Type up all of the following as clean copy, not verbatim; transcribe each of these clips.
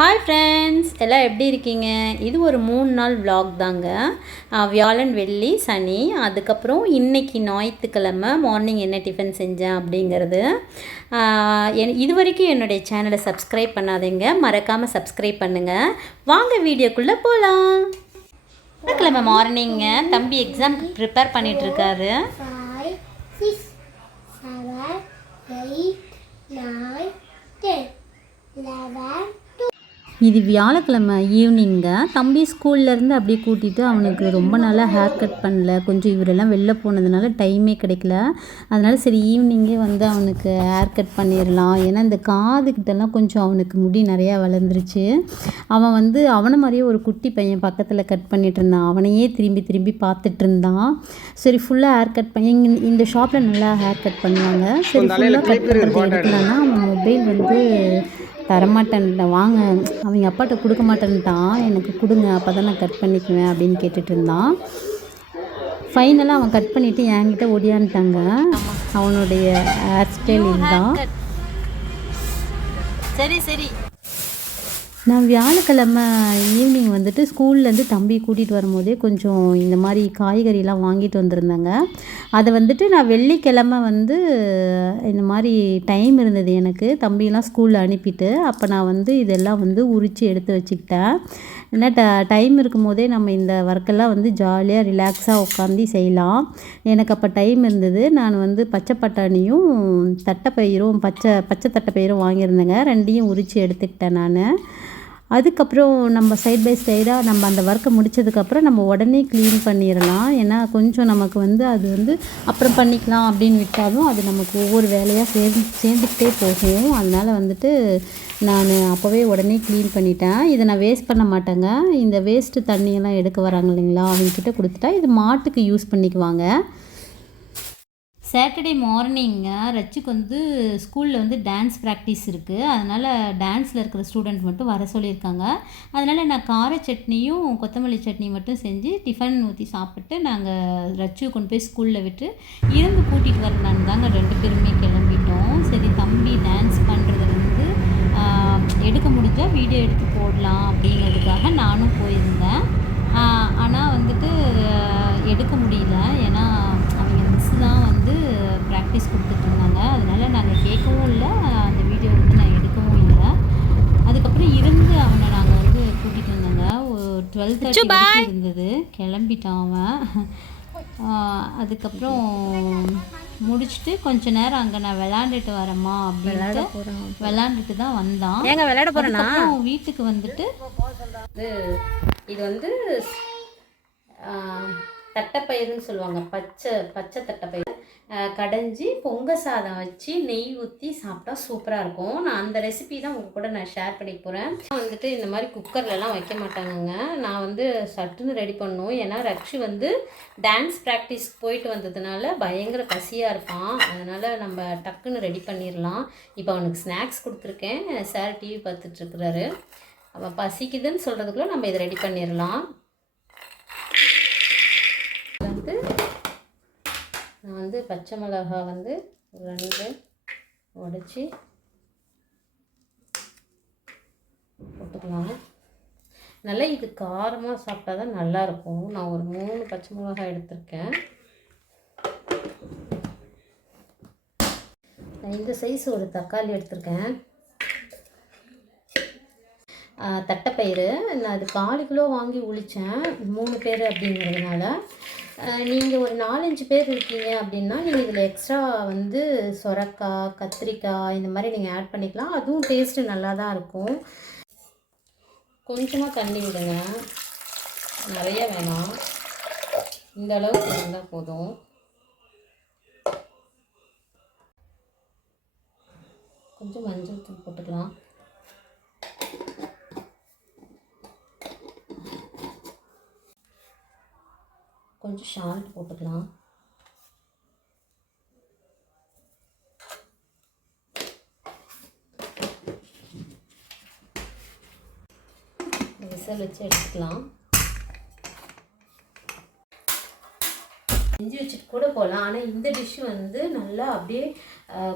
Hi friends, எல்லாம் எப்படி இருக்கீங்க? இது ஒரு 3 நாள் விலாக் தாங்க. வியாழன், வெள்ளி, சனி, அதுக்கப்புறம் இன்றைக்கி ஞாயிற்றுக்கிழமை மார்னிங் என்ன டிஃபன் செஞ்சேன் அப்படிங்கிறது. இது வரைக்கும் என்னுடைய சேனலை சப்ஸ்கிரைப் பண்ணாதீங்க, மறக்காமல் சப்ஸ்கிரைப் பண்ணுங்கள். வாங்க வீடியோக்குள்ளே போகலாம். ஞாயிற்றுக்கிழமை மார்னிங்க தம்பி எக்ஸாமுக்கு ப்ரிப்பேர் பண்ணிகிட்ருக்காரு. 5, 6, 7, 8, 9, 10, 11. இது வியாழக்கிழமை ஈவினிங்க. தம்பி ஸ்கூல்லேருந்து அப்படியே கூட்டிகிட்டு அவனுக்கு ரொம்ப நாளாக ஹேர் கட் பண்ணல, கொஞ்சம் இவரெல்லாம் வெளில போனதுனால டைமே கிடைக்கல. அதனால் சரி ஈவினிங்கே வந்து அவனுக்கு ஹேர் கட் பண்ணிடலாம். ஏன்னா இந்த காதுகிட்டலாம் கொஞ்சம் அவனுக்கு முடி நிறையா வளர்ந்துருச்சு. அவன் வந்து அவனை மாதிரியே ஒரு குட்டி பையன் பக்கத்தில் கட் பண்ணிகிட்டு இருந்தான். அவனையே திரும்பி திரும்பி பார்த்துட்டு இருந்தான். சரி ஃபுல்லாக ஹேர் கட் பண்ணி இந்த ஷாப்பில் நல்லா ஹேர் கட் பண்ணுவாங்க. சரி ஃபுல்லாக கட் பண்ணுறது எடுக்கலான்னா அவன் மொபைல் வந்து தரமாட்டேன்ட்டான். வாங்க அவங்க அப்பாட்ட கொடுக்க மாட்டேன்ட்டான். எனக்கு கொடுங்க, அப்போ தான் நான் கட் பண்ணிக்குவேன் அப்படின்னு கேட்டுட்டு இருந்தான். ஃபைனலாக அவன் கட் பண்ணிவிட்டு என்கிட்ட ஓடியான்ட்டாங்க. அவனுடைய ஹேர் ஸ்டைல் இதுதான். சரி சரி, நான் வியாழக்கிழமை ஈவினிங் வந்துட்டு ஸ்கூல்லேருந்து தம்பி கூட்டிகிட்டு வரும்போதே கொஞ்சம் இந்த மாதிரி காய்கறிலாம் வாங்கிட்டு வந்திருந்தாங்க. அதை வந்துட்டு நான் வெள்ளிக்கிழமை வந்து இந்த மாதிரி டைம் இருந்தது எனக்கு, தம்பியெல்லாம் ஸ்கூலில் அனுப்பிட்டு. அப்போ நான் வந்து இதெல்லாம் வந்து உரித்து எடுத்து வச்சுக்கிட்டேன். ஏன்னா டைம் இருக்கும் போதே நம்ம இந்த ஒர்க்கெல்லாம் வந்து ஜாலியாக ரிலாக்ஸாக உட்காந்து செய்யலாம். எனக்கு அப்போ டைம் இருந்தது. நான் வந்து பச்சை பட்டாணியும் தட்டைப்பயிரும் பச்சை தட்டைப்பயிரும் வாங்கியிருந்தேங்க. ரெண்டையும் உரித்து எடுத்துக்கிட்டேன் நான். அதுக்கப்புறம் நம்ம சைட் பை சைடாக நம்ம அந்த ஒர்க்கை முடித்ததுக்கப்புறம் நம்ம உடனே க்ளீன் பண்ணிடலாம். ஏன்னா கொஞ்சம் நமக்கு வந்து அது வந்து அப்புறம் பண்ணிக்கலாம் அப்படின்னு விட்டாலும் அது நமக்கு ஒவ்வொரு வேலையாக சேர்ந்துக்கிட்டே போகும். அதனால் வந்துட்டு நான் அப்போவே உடனே க்ளீன் பண்ணிட்டேன். இதை நான் வேஸ்ட் பண்ண மாட்டேங்க. இந்த வேஸ்ட்டு தண்ணியெல்லாம் எடுக்க வராங்க இல்லைங்களா, அவங்கக்கிட்ட கொடுத்துட்டா இது மாட்டுக்கு யூஸ் பண்ணிக்குவாங்க. சாட்டர்டே மார்னிங்க ரச்சுக்கு வந்து ஸ்கூலில் வந்து டான்ஸ் ப்ராக்டிஸ் இருக்குது. அதனால் டான்ஸில் இருக்கிற ஸ்டூடெண்ட் மட்டும் வர சொல்லியிருக்காங்க. அதனால் நான் கார சட்னியும் கொத்தமல்லி சட்னி மட்டும் செஞ்சு டிஃபன் ஊற்றி சாப்பிட்டு நாங்கள் ரச்சு கொண்டு போய் ஸ்கூலில் விட்டு இருந்து கூட்டிகிட்டு வரலான்னு தாங்க 2 பேருமே கிளம்பிட்டோம். சரி தம்பி டான்ஸ் பண்ணுறத வந்து எடுக்க முடிஞ்சால் வீடியோ எடுத்து போடலாம் அப்படிங்கிறதுக்காக நானும் போயிருந்தேன். ஆனால் வந்துட்டு எடுக்க முடியல. ஏன்னா அவங்க மிஸ் தான் வந்து ப்ராக்டிஸ் கொடுத்துட்ருந்தாங்க. அதனால் நாங்கள் கேட்கவும் இல்லை, அந்த வீடியோ வந்து நான் எடுக்கவும் இல்லை. அதுக்கப்புறம் இருந்து அவனை நாங்கள் வந்து கூட்டிகிட்டு வந்தோங்க. 12:30 இருந்தது, கிளம்பிட்டான் அவன். அதுக்கப்புறம் முடிச்சுட்டு கொஞ்ச நேரம் அங்கே நான் விளாண்டுட்டு வரேம்மா அப்படின்னு விளாண்டுட்டு தான் வந்தான். எங்கே விளையாட போகிறேன்னா வீட்டுக்கு வந்துட்டு இது வந்து தட்டைப்பயிறுன்னு சொல்லுவாங்க, பச்சை தட்டைப்பயிறு கடைஞ்சி பொங்க சாதம் வச்சு நெய் ஊற்றி சாப்பிட்டா சூப்பராக இருக்கும். நான் அந்த ரெசிபி தான் உங்கள் கூட நான் ஷேர் பண்ணிக்க போகிறேன். வந்துட்டு இந்த மாதிரி குக்கர்லலாம் வைக்க மாட்டாங்கங்க. நான் வந்து சட்டுன்னு ரெடி பண்ணணும். ஏன்னா ரக்ஷி வந்து டான்ஸ் ப்ராக்டிஸ் போயிட்டு வந்ததுனால பயங்கர பசியாக இருப்பான். அதனால் நம்ம டக்குன்னு ரெடி பண்ணிடலாம். இப்போ அவனுக்கு ஸ்நாக்ஸ் கொடுத்துருக்கேன். சார் டிவி பார்த்துட்ருக்குறாரு. அவன் பசிக்குதுன்னு சொல்கிறதுக்குள்ளே நம்ம இதை ரெடி பண்ணிடலாம். நான் வந்து பச்சை மிளகாய் வந்து 2 உடைச்சி போட்டுக்கலாம். நல்லா இது காரமாக சாப்பிட்டா தான் நல்லாயிருக்கும். நான் ஒரு 3 பச்சை மிளகாய் எடுத்திருக்கேன். நான் இந்த சைஸ் ஒரு தக்காளி எடுத்திருக்கேன். தட்டைப்பயிறு நான் அது 4 கிலோ வாங்கி உளித்தேன், 3 பேர் அப்படிங்கிறதுனால. நீங்கள் ஒரு 4-5 பேர் இருக்கீங்க அப்படின்னா நீங்கள் இதில் எக்ஸ்ட்ரா வந்து சொரக்காய், கத்திரிக்காய் இந்த மாதிரி நீங்கள் ஆட் பண்ணிக்கலாம். அதுவும் டேஸ்ட்டு நல்லா தான் இருக்கும். கொஞ்சமாக தண்ணி விடுங்க, நிறைய வேணாம், இந்த அளவுக்கு இருந்தால் போதும். கொஞ்சம் மஞ்சள் தூள் போட்டுக்கலாம். கொஞ்சம் சால்ட் போட்டுக்கலாம். விசில் வச்சு எடுத்துக்கலாம். செஞ்சு வச்சுட்டு கூட போகலாம். ஆனால் இந்த டிஷ்ஷு வந்து நல்லா அப்படியே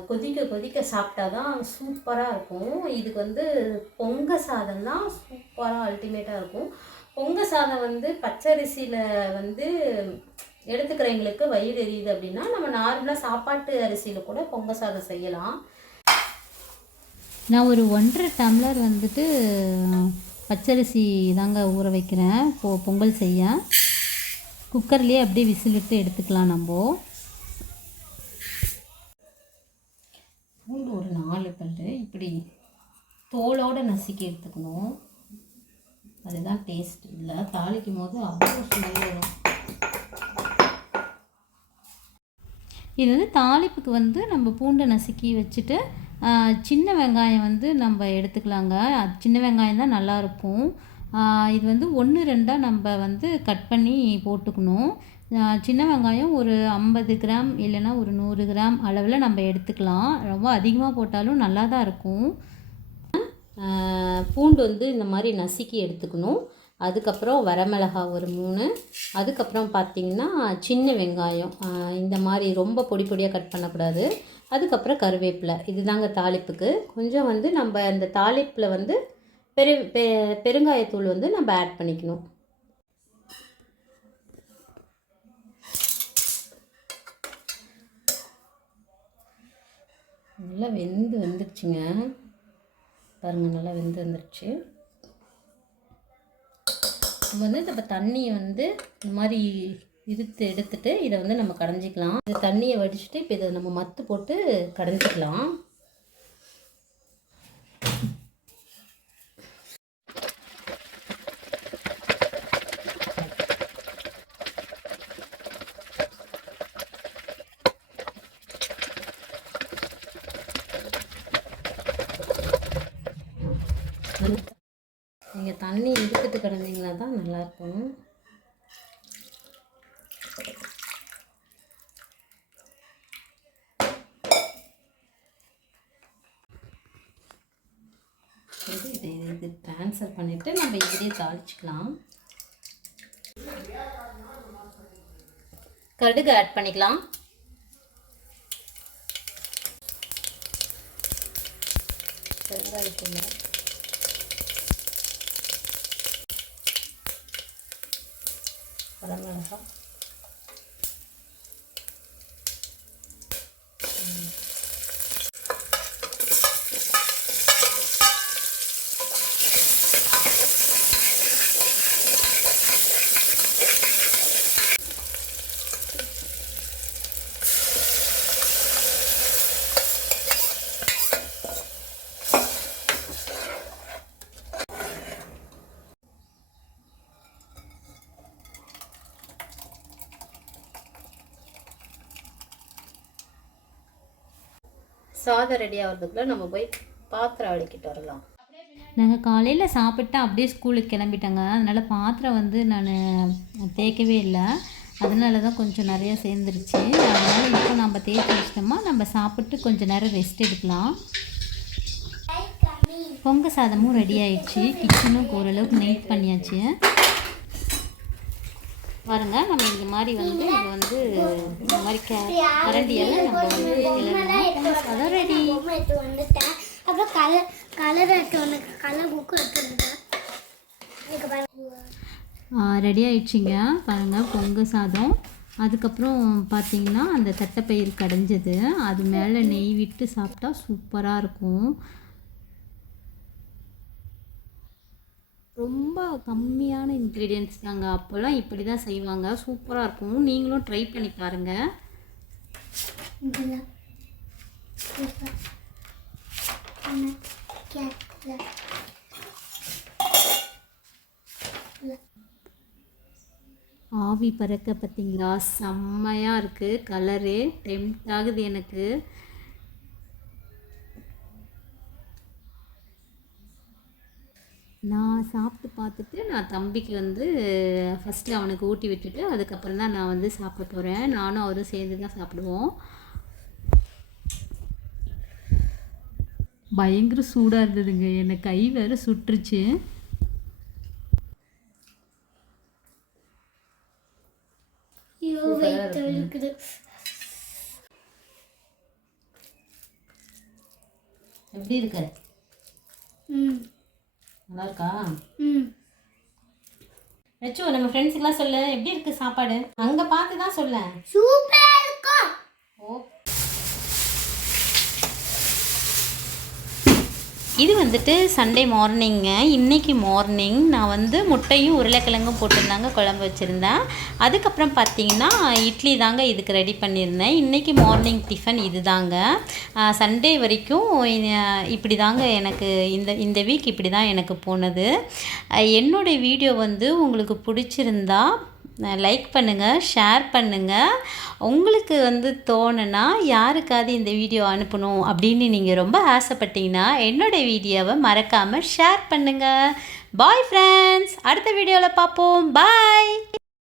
கொதிக்க கொதிக்க சாப்பிட்டா தான் சூப்பராக இருக்கும். இதுக்கு வந்து பொங்க சாதம் தான் சூப்பராக அல்டிமேட்டாக இருக்கும். பொங்க சாதம் வந்து பச்சரிசியில் வந்து எடுத்துக்கிறவங்களுக்கு வயிறு எரியுது அப்படின்னா நம்ம நார்மலாக சாப்பாட்டு அரிசியில் கூட பொங்க சாதம் செய்யலாம். நான் ஒரு 1.5 டம்ளர் வந்துட்டு பச்சரிசி தாங்க ஊற வைக்கிறேன் பொங்கல் செய்ய. குக்கர்லேயே அப்படியே விசிலிட்டு எடுத்துக்கலாம். நம்ம பூண்டு ஒரு 4 பல் இப்படி தோலோடு நசுக்கி எடுத்துக்கணும். அதுதான் டேஸ்ட். இல்லை தாளிக்கும் போது அவ்வளோ ஸ்மெல் வரும். இது வந்து தாளிப்புக்கு வந்து நம்ம பூண்டை நசுக்கி வச்சுட்டு சின்ன வெங்காயம் வந்து நம்ம எடுத்துக்கலாங்க. சின்ன வெங்காயம் தான் நல்லாயிருக்கும். இது வந்து 1-2 நம்ம வந்து கட் பண்ணி போட்டுக்கணும். சின்ன வெங்காயம் ஒரு 50 கிராம் இல்லைன்னா ஒரு 100 கிராம் அளவில் நம்ம எடுத்துக்கலாம். ரொம்ப அதிகமாக போட்டாலும் நல்லா தான் இருக்கும். பூண்டு வந்து இந்த மாதிரி நசுக்கி எடுத்துக்கணும். அதுக்கப்புறம் வரமிளகாய் ஒரு 3, அதுக்கப்புறம் பார்த்திங்கன்னா சின்ன வெங்காயம் இந்த மாதிரி ரொம்ப பொடி பொடியாக கட் பண்ணக்கூடாது. அதுக்கப்புறம் கருவேப்பிலை. இதுதாங்க தாளிப்புக்கு. கொஞ்சம் வந்து நம்ம அந்த தாளிப்பில் வந்து பெருங்காயத்தூள் வந்து நம்ம ஆட் பண்ணிக்கணும். நல்லா வந்துருச்சுங்க பாருங்கள். நல்லா வந்துருச்சு. நம்ம வந்து இப்போ தண்ணியை வந்து இந்த மாதிரி எடுத்துட்டு இதை வந்து நம்ம கடைஞ்சிக்கலாம். இந்த தண்ணியை வடிச்சுட்டு இப்போ இதை நம்ம மத்து போட்டு கடைஞ்சிக்கலாம். நீங்கள் தண்ணி எடுத்துட்டு கடைஞ்சிங்கன்னா தான் நல்லாயிருக்கும். இது ட்ரான்ஸ்ஃபர் பண்ணிவிட்டு நம்ம இதிலே தாளிச்சிக்கலாம். கடுகு ஆட் பண்ணிக்கலாம். வெங்காயத்தூள், வரமிளகாய், சாதம் ரெடி ஆகிறதுக்குள்ளே நம்ம போய் பாத்திரம் அடிக்கிட்டு வரலாம். நாங்கள் காலையில் சாப்பிட்டு அப்படியே ஸ்கூலுக்கு கிளம்பிட்டேங்க. அதனால் பாத்திரம் வந்து நான் தேய்க்கவே இல்லை. அதனால தான் கொஞ்சம் நிறையா சேர்ந்துருச்சு. அதனால் இப்போ நம்ம தேய்ச்சி வச்சிட்டோமா நம்ம சாப்பிட்டு கொஞ்சம் நேரம் ரெஸ்ட் எடுக்கலாம். பொங்க சாதமும் ரெடி ஆயிடுச்சு. கிச்சனும் ஓரளவுக்கு நீட் பண்ணியாச்சு. பாருங்க, நம்ம இந்த மாதிரி வந்து இது வந்து இந்த மாதிரி கரண்டியால் நம்ம வந்து கிளறணும். அதான் ரெடி. அப்புறம் கலர் கலர் புக்கு எடுத்துருந்தேன். ரெடி ஆயிடுச்சிங்க. பாருங்கள் பொங்க சாதம். அதுக்கப்புறம் பார்த்திங்கன்னா அந்த தட்டைப்பயிறு கடைஞ்சது அது மேலே நெய் விட்டு சாப்பிட்டா சூப்பராக இருக்கும். ரொம்ப கம்மியான இன்க்ரீடியன்ட்ஸ் தாங்க. அப்போல்லாம் இப்படி தான் செய்வாங்க. சூப்பராக இருக்கும். நீங்களும் ட்ரை பண்ணி பாருங்கள். ஆவி பறக்க பார்த்தீங்களா? செம்மையாக இருக்குது. கலரு டெம்ப்ட் ஆகுது எனக்கு. நான் சாப்பிட்டு பார்த்துட்டு நான் தம்பிக்கு வந்து ஃபஸ்ட்டு அவனுக்கு ஊட்டி விட்டுட்டு அதுக்கப்புறம் தான் நான் வந்து சாப்பிட போகிறேன். நானும் அவரும் சேர்ந்து தான் சாப்பிடுவோம். பயங்கர சூடாக இருந்ததுங்க. என்னை கை வேறு சுட்டுருச்சு. ஐயோ வெயிட் இருக்குது. எப்படி இருக்கு? ம் நல்லா இருக்கா? ம் ரச்சு நம்ம ஃப்ரெண்ட்ஸுக்கெல்லாம் சொல்லு எப்படி இருக்கு சாப்பாடு? அங்கே பார்த்து தான் சொல்ல. சூப்பரா இருக்கும். ஓ, இது வந்துட்டு சண்டே மார்னிங்க. இன்றைக்கி மார்னிங் நான் வந்து முட்டையும் உருளைக்கிழங்கும் போட்டிருந்தாங்க, குழம்பு வச்சுருந்தேன். அதுக்கப்புறம் பார்த்திங்கன்னா இட்லி தாங்க இதுக்கு ரெடி பண்ணியிருந்தேன். இன்றைக்கி மார்னிங் டிஃபன் இது தாங்க. சண்டே வரைக்கும் இப்படி தாங்க எனக்கு இந்த வீக் இப்படி தான் எனக்கு போனது. என்னுடைய வீடியோ வந்து உங்களுக்கு பிடிச்சிருந்தா லைக் பண்ணுங்கள், ஷேர் பண்ணுங்கள். உங்களுக்கு வந்து தோணுனா யாருக்காவது இந்த வீடியோ அனுப்பணும் அப்படின்னு நீங்கள் ரொம்ப ஆசைப்பட்டீங்கன்னா என்னோடய வீடியோவை மறக்காமல் ஷேர் பண்ணுங்கள். பாய் ஃப்ரெண்ட்ஸ், அடுத்த வீடியோவில் பார்ப்போம். பாய்.